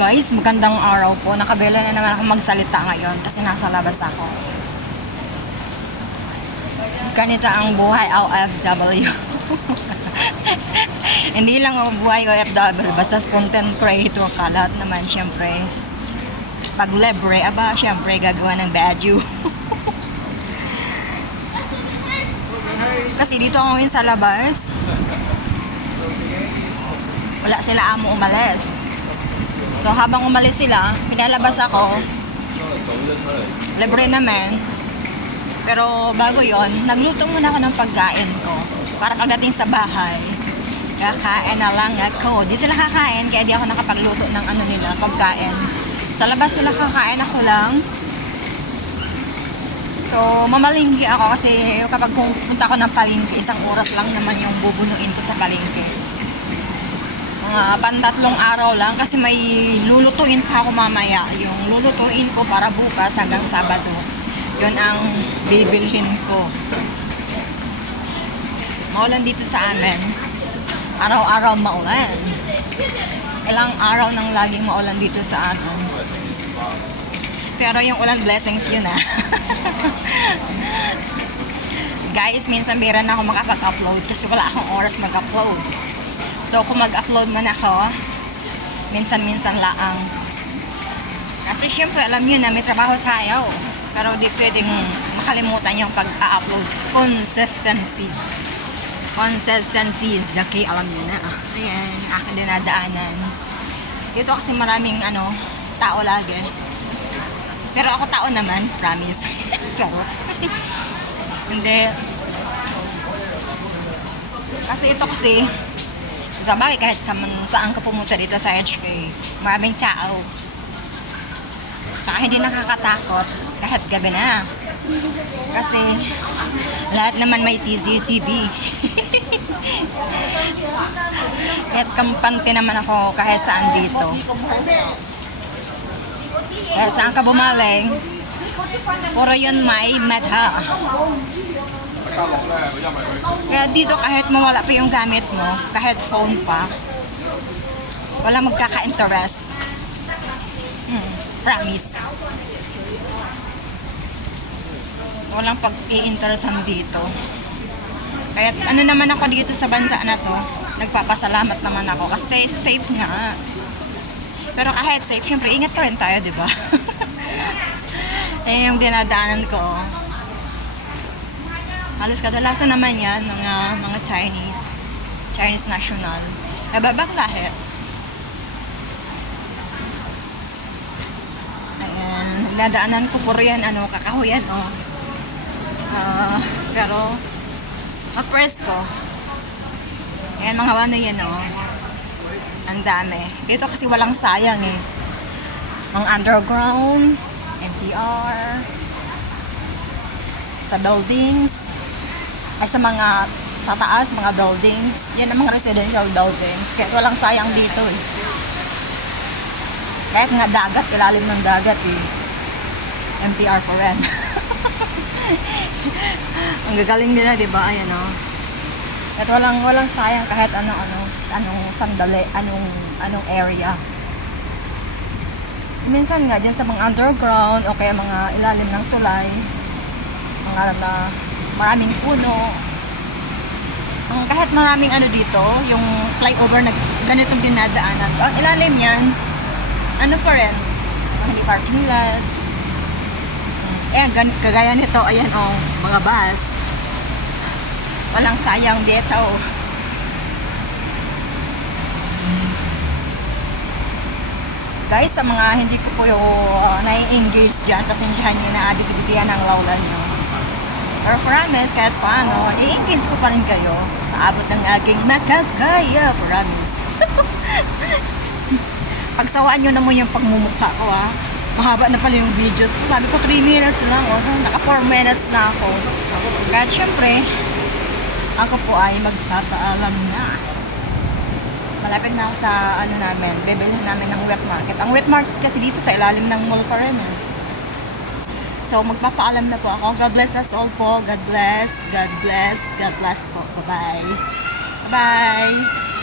Guys, magandang araw po. Nakabela na naman ako magsalita ngayon kasi nasa labas ako. Ganito ang buhay OFW. Hindi lang ang buhay OFW, basta content creator ka. Lahat naman, syempre, pag libre, syempre, gagawa ng badyu. Kasi dito ako ngayon sa labas. Wala sila amo umalis. So habang umalis sila, pinalabas ako. Libre naman. Pero bago yon, nagluto muna ako ng pagkain ko. Para pagdating sa bahay, kakain na lang ako. Di sila kakain, kaya di ako nakapagluto ng ano nila, pagkain. Sa labas sila kakain, ako lang. So mamalingki ako kasi kapag pupunta ako ng palengke, 1 oras lang naman yung bubunuin ko sa palengke. Pantatlong araw lang kasi may lulutuin pa ako mamaya. Yung lulutuin ko para bukas hanggang Sabado. Yun ang bibilhin ko. Maulan dito sa amin. Araw-araw maulan. Ilang araw nang laging maulan dito sa atin. Pero yung ulan blessings yun Guys, minsan bira na ako makapag-upload kasi wala akong oras mag-upload. So, kung mag-upload man ako, minsan-minsan laang. Kasi syempre, alam nyo na may trabaho tayo. Pero di pwedeng makalimutan yung pag-upload. Consistency. Consistency is the key, alam nyo na. Ayan, yung aking dinadaanan. Dito kasi maraming tao lagi. Pero ako tao naman, promise. Pero, hindi. Kasi ito kasi, sa bagay, kahit saan ka pumunta dito sa HK, maraming tao. Tsaka hindi nakakatakot kahit gabi na. Kasi lahat naman may CCTV. Kahit kampante naman ako kahit saan dito. Kaya saan ka bumaling, puro yun may meta. Kaya dito kahit mawala pa yung gamit mo, kahit phone pa, wala magkaka-interest. Promise. Walang pag-i-interesan dito. Kaya ano naman ako dito sa bansa na to, nagpapasalamat naman ako kasi safe nga. Pero kahit safe, syempre ingat pa rin tayo, di ba? Eh, yung dinadaanan ko, halos kadalasan naman yan, mga Chinese national. Babang lahi. Ayan, nadaanan ko puro yan, kakahuyan, pero, ma-press ko. Ayan, mga wano yan, ang dami. Dito kasi walang sayang, Mga underground, MTR, sa buildings, ay sa taas, mga buildings. Yan ang mga residential buildings. Kaya walang sayang dito, Kahit nga dagat, ilalim ng dagat, MTR pa rin. Ang gagaling nila, di ba? Ayan, At walang sayang kahit anong sandali, anong area. Minsan nga, dyan sa mga underground, o kaya mga ilalim ng tulay, mga maraming puno. Kahit maraming dito, yung flyover na ganitong dinadaanan. Ang ilalim yan, pa rin, hindi parking lot. Kagaya nito, ayan mga bus. Walang sayang dito. Guys, sa mga hindi ko po nai-engage dyan, pasindihan nyo na abis-abisihan ng laulan nyo. Pero promise, kahit paano, i-engage ko pa rin kayo sa abot ng aking makakaya. Promise. Pagsawaan nyo na mo yung pagmumukha ko, Mahaba na pala yung videos. Sabi ko 3 minutes lang, So, naka 4 minutes na ako. Kaya syempre, ako po ay magpapaalam na. Malapit na ako sa namin, bibilhin namin ng wet market. Ang wet market kasi dito sa ilalim ng mall pa rin. So, magpapaalam na po ako. God bless us all po. God bless. God bless. God bless po. Bye-bye. Bye-bye.